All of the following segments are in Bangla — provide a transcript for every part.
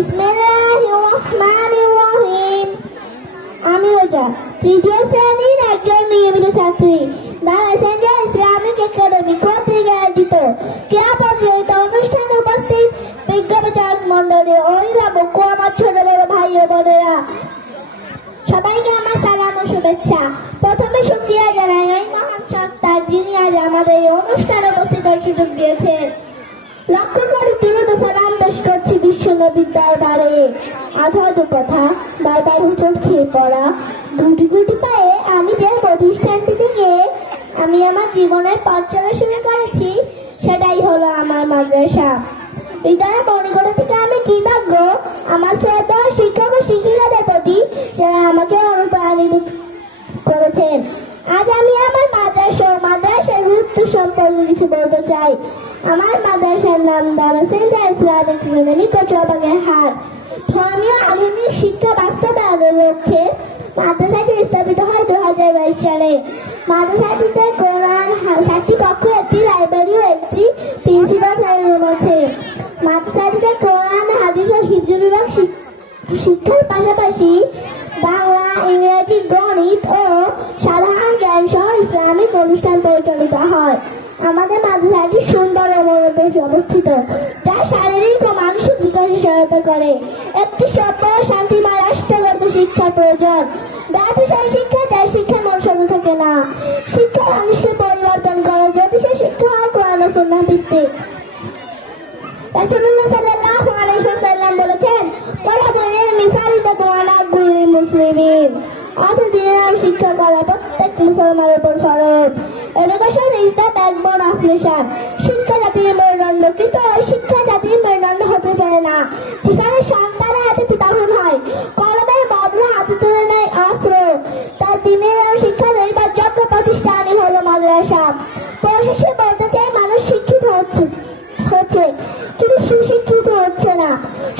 বিসমিল্লাহির রহমানির রহিম। আমি রোজা তৃতীয় শ্রেণীর একজন নিয়মিত ছাত্রী। ঢাকা সেন্ট্রাল ইসলামিক একাডেমি কর্তৃক আয়োজিত ক্রীড়া প্রতিযোগিতা অনুষ্ঠানে উপস্থিত বিজ্ঞাপন মন্ডলী, অভিভাবক ও আমার ছোট বড় ভাই ও বোনেরা, সবাইকে আমার সালাম ও শুভেচ্ছা। প্রথমে শুকরিয়া জানাই এই মহান সত্তার, যিনি আজ আমাদের এই অনুষ্ঠানে উপস্থিত হওয়ার সুযোগ দিয়েছেন। লক্ষ্য করে তিরুত সালাম পেশ করছি বিশ্ব নবীর দরবারে। আধা কথা বারবার হুচট খেয়ে পড়া গুটি গুটি পায়ে আমি যে প্রতিষ্ঠানটি থেকে আমি আমার জীবনের পথ চলা শুরু করেছি, সেটাই হলো আমার মাদ্রাসা। বিদ্যালয় মণিকোঠা থেকে আমি কৃতজ্ঞ আমার শ্রদ্ধা শিক্ষক ও শিক্ষিকাদের প্রতি, যারা আমাকে অনুপ্রাণিত করেছেন। আজ আমি আমার মাদ্রাসার গুরুত্ব সম্পর্কে কিছু বলতে চাই। আমার মাদ্রাসার নাম ঢাকা সেন্ট্রাল ইসলামিক একাডেমি কচুয়াবাগের হাট। ধর্মীয় আধুনিক শিক্ষা বাস্তবায়নের লক্ষ্যে মাদ্রাসাটি স্থাপিত হয় 2022 সালে। মাদ্রাসাটিতে কোরআন 7টি কক্ষ, একটি লাইব্রেরি ও একটি প্রিন্সিপাল রুম আছে। মাদ্রাসাটিতে কোরআন, হাদিস ও হিফজ বিভাগ শিক্ষার পাশাপাশি বাংলা, ইংরেজি, গণিত ও সাধারণ জ্ঞান সহ ইসলামিক অনুষ্ঠান পরিচালিত হয়। আমাদের মাদ্রাসাটি সুন্দর ও মনোবেশ অবস্থিত, যা শারীরিক ও মানসিক বিকাশে সহায়তা করে। একটি সভ্য ও শান্তিময় রাষ্ট্র গড়তে শিক্ষার প্রয়োজন। ব্যবসায় শিক্ষা দেয়, শিক্ষার মনসম্য থাকে না। শিক্ষা মানুষকে পরিবর্তন করে যদি সে শিক্ষা হয় কোরআন ও সুন্নাহ ভিত্তিক। রাসূলুল্লাহ সাল্লাল্লাহু আলাইহি ওয়াসাল্লাম বলেছেন, পড়াশোনার মিসালিদাতু আলা কুল্লি মুসলিমিন। দিনের শিক্ষা করা প্রত্যেক মুসলমানের উপর ফরজ। Education is the backbone of nation. শিক্ষা জাতির মেরুদণ্ড, কিন্তু ওই শিক্ষা জাতির মেরুদণ্ড হতে পারে না যেখানে সন্তানের হাতে পিতামহ হয়, কলমের বদলে হাতে তুলে নেয় অস্ত্র। তার দিনের শিক্ষা দেবার যোগ্য প্রতিষ্ঠানই হলো মাদ্রাসা। পরিশেষে বলতে চাই, মানুষ শিক্ষিত হচ্ছে কিন্তু সুশিক্ষিত হচ্ছে না।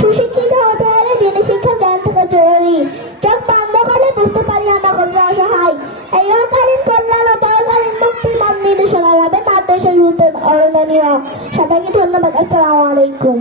সুশিক্ষিত হতে হলে দিনের শিক্ষা জ্ঞান থাকা জরুরি। চোখ বন্ধ করে বুঝতে পারি আমরা কত অসহায়। এই অকালীন কল্যাণ ও পরকালীন মুক্তির মান নির্দেশনা লাভে মাদ্রাসার গুরুত্ব অরণ্যনীয়। সবাইকে ধন্যবাদ। আসসালামু আলাইকুম।